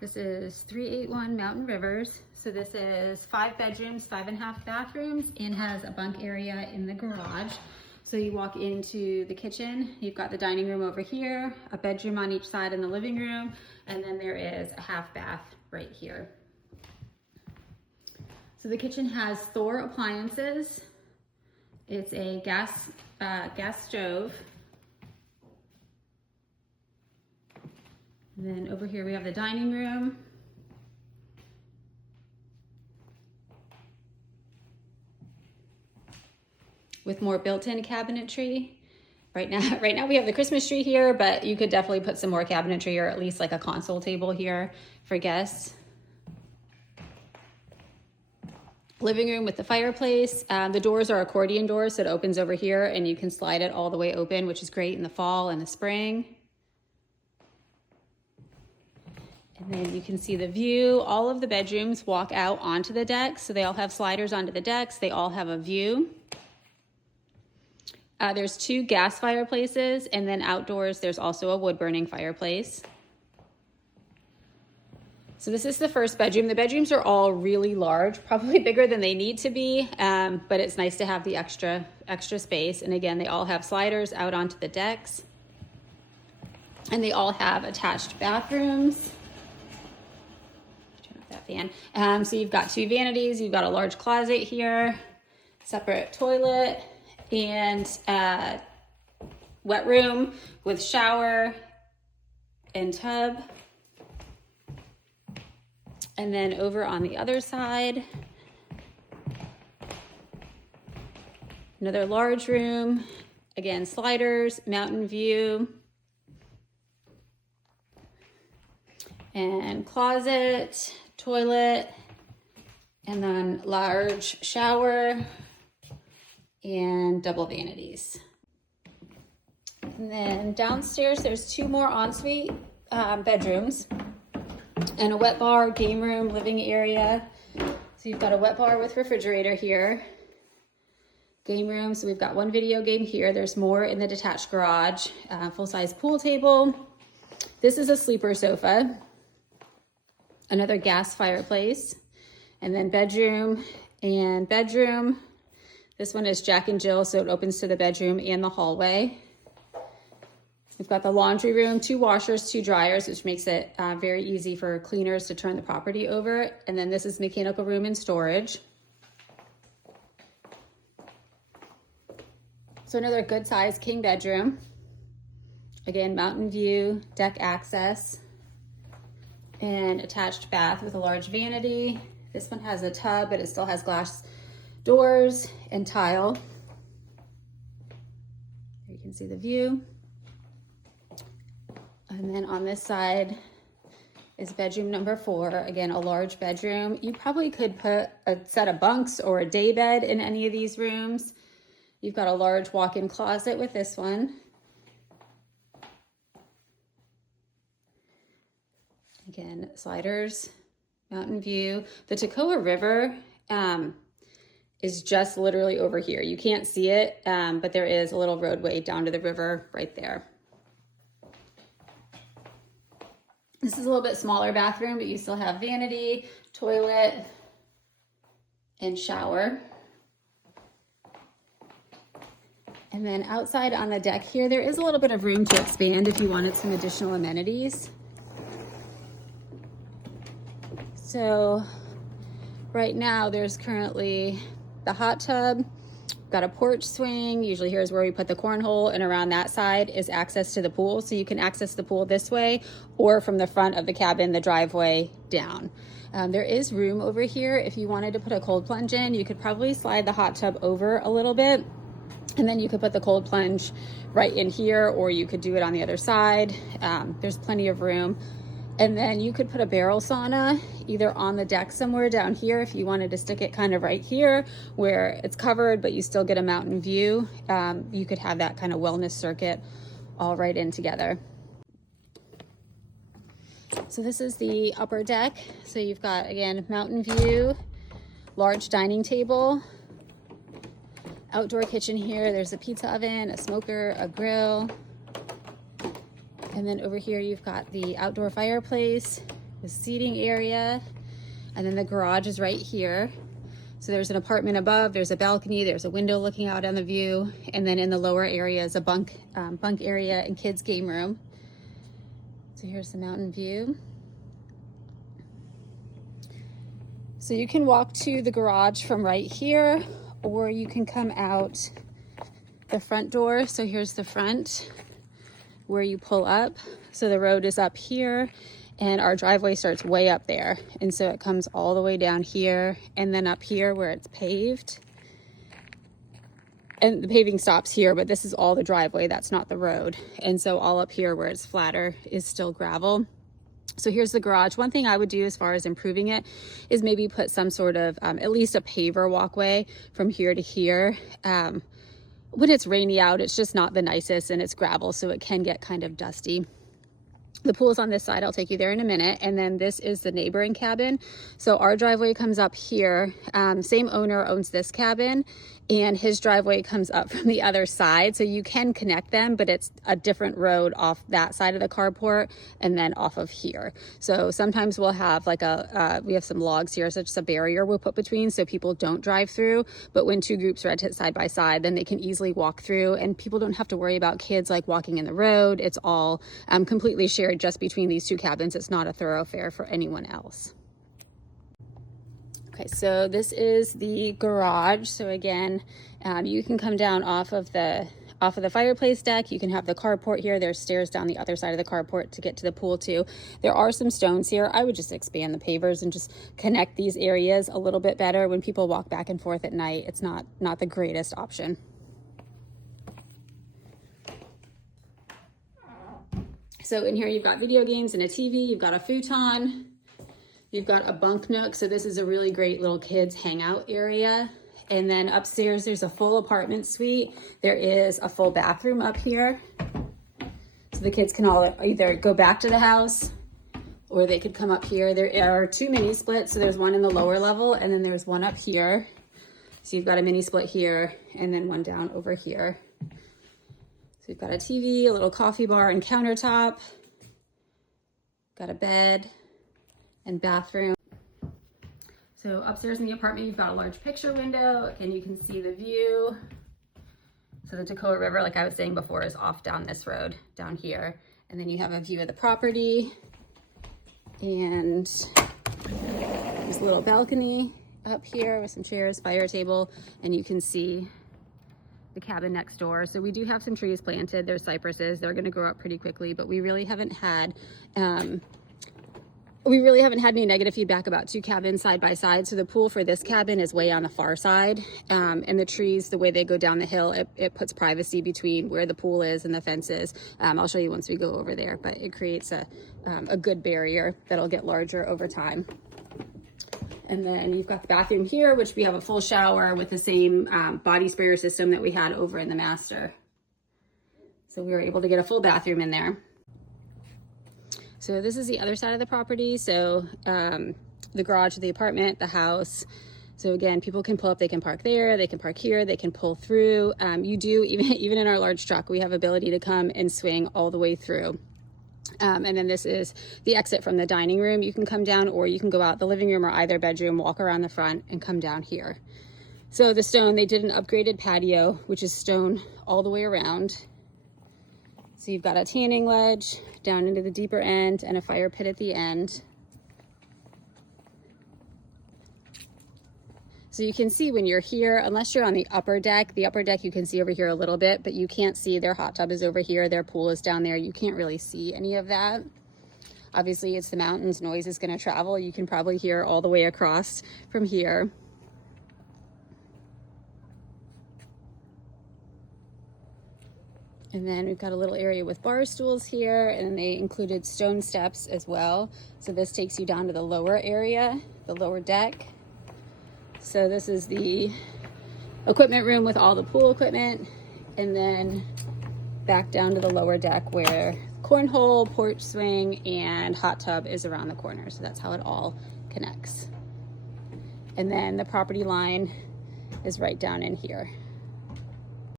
This is 381 Mountain Rivers. So this is 5 bedrooms, 5.5 bathrooms, and has a bunk area in the garage. So you walk into the kitchen, you've got the dining room over here, a bedroom on each side in the living room, and then there is a half bath right here. So the kitchen has Thor appliances. It's a gas stove. And then over here we have the dining room. With more built-in cabinetry. Right now we have the Christmas tree here, but you could definitely put some more cabinetry or at least like a console table here for guests. Living room with the fireplace. The doors are accordion doors, so it opens over here and you can slide it all the way open, which is great in the fall and the spring. And then you can see the view. All of the bedrooms walk out onto the decks, so they all have sliders onto the decks. They all have a view. There's 2 gas fireplaces, and then outdoors there's also a wood-burning fireplace. So this is the first bedroom. The bedrooms are all really large, probably bigger than they need to be, but it's nice to have the extra space. And again, they all have sliders out onto the decks. And they all have attached bathrooms. Turn off that fan. So you've got 2 vanities, you've got a large closet here, separate toilet, and wet room with shower and tub. And then over on the other side, another large room, again, sliders, mountain view, and closet, toilet, and then large shower and double vanities. And then downstairs, there's 2 more ensuite bedrooms and a wet bar, game room, living area. So you've got a wet bar with refrigerator here. Game room, so we've got 1 video game here. There's more in the detached garage. Full-size pool table. This is a sleeper sofa. Another gas fireplace. And then bedroom and bedroom. This one is Jack and Jill, so it opens to the bedroom and the hallway. We've got the laundry room, 2 washers, 2 dryers, which makes it very easy for cleaners to turn the property over. And then this is mechanical room and storage. So another good size king bedroom. Again, mountain view, deck access, and attached bath with a large vanity. This one has a tub, but it still has glass doors and tile. There you can see the view. And then on this side is bedroom number 4. Again, a large bedroom. You probably could put a set of bunks or a day bed in any of these rooms. You've got a large walk-in closet with this one. Again, sliders, mountain view. The Toccoa River is just literally over here. You can't see it, but there is a little roadway down to the river right there. This is a little bit smaller bathroom, but you still have vanity, toilet, and shower. And then outside on the deck here, there is a little bit of room to expand if you wanted some additional amenities. So right now there's currently the hot tub, got a porch swing. Usually here's where we put the cornhole, and around that side is access to the pool. So you can access the pool this way or from the front of the cabin, the driveway down. There is room over here. If you wanted to put a cold plunge in, you could probably slide the hot tub over a little bit, and then you could put the cold plunge right in here, or you could do it on the other side. There's plenty of room. And then you could put a barrel sauna either on the deck somewhere down here if you wanted to stick it kind of right here where it's covered, but you still get a mountain view. You could have that kind of wellness circuit all right in together. So this is the upper deck. So you've got, again, mountain view, large dining table, outdoor kitchen here. There's a pizza oven, a smoker, a grill. And then over here, you've got the outdoor fireplace the seating area, and then the garage is right here. So there's an apartment above, there's a balcony, there's a window looking out on the view, and then in the lower area is a bunk area and kids game room. So here's the mountain view. So you can walk to the garage from right here, or you can come out the front door. So here's the front where you pull up. So the road is up here and our driveway starts way up there. And so it comes all the way down here and then up here where it's paved. And the paving stops here, but this is all the driveway, that's not the road. And so all up here where it's flatter is still gravel. So here's the garage. One thing I would do as far as improving it is maybe put some sort of, at least a paver walkway from here to here. When it's rainy out, it's just not the nicest and it's gravel, so it can get kind of dusty. The pool's on this side, I'll take you there in a minute. And then this is the neighboring cabin. So our driveway comes up here. Same owner owns this cabin and his driveway comes up from the other side. So you can connect them, but it's a different road off that side of the carport and then off of here. So sometimes we'll have like we have some logs here, so just a barrier we'll put between so people don't drive through. But when two groups are side by side, then they can easily walk through and people don't have to worry about kids like walking in the road. It's all completely shared just between these two cabins. It's not a thoroughfare for anyone else. Okay, so this is the garage. So again, you can come down off of the fireplace deck. You can have the carport here. There's stairs down the other side of the carport to get to the pool too. There are some stones here. I would just expand the pavers and just connect these areas a little bit better. When people walk back and forth at night, it's not the greatest option. So in here you've got video games and a TV, you've got a futon, you've got a bunk nook. So this is a really great little kids hangout area. And then upstairs there's a full apartment suite. There is a full bathroom up here. So the kids can all either go back to the house or they could come up here. There are two mini splits. So there's one in the lower level and then there's one up here. So you've got a mini split here and then one down over here. So we've got a TV, a little coffee bar and countertop, got a bed and bathroom. So upstairs in the apartment, you've got a large picture window and you can see the view. So the Toccoa River, like I was saying before, is off down this road down here. And then you have a view of the property and there's a little balcony up here with some chairs, fire table, and you can see the cabin next door. So we do have some trees planted. There's cypresses. They're going to grow up pretty quickly, but we really haven't had any negative feedback about two cabins side by side. So the pool for this cabin is way on the far side, and the trees, the way they go down the hill, it puts privacy between where the pool is and the fences. I'll show you once we go over there, but it creates a good barrier that'll get larger over time. And then you've got the bathroom here, which we have a full shower with the same body sprayer system that we had over in the master. So we were able to get a full bathroom in there. So this is the other side of the property. So the garage of the apartment, the house. So again, people can pull up, they can park there, they can park here, they can pull through. You do, even in our large truck, we have ability to come and swing all the way through. And then this is the exit from the dining room. You can come down or you can go out the living room or either bedroom, walk around the front and come down here. So the stone, they did an upgraded patio, which is stone all the way around. So you've got a tanning ledge down into the deeper end and a fire pit at the end. So you can see when you're here, unless you're on the upper deck you can see over here a little bit, but you can't see their hot tub is over here, their pool is down there. You can't really see any of that. Obviously it's the mountains, noise is going to travel. You can probably hear all the way across from here. And then we've got a little area with bar stools here, and they included stone steps as well. So this takes you down to the lower area, the lower deck. So this is the equipment room with all the pool equipment, and then back down to the lower deck where cornhole, porch swing, and hot tub is around the corner. So that's how it all connects. And then the property line is right down in here.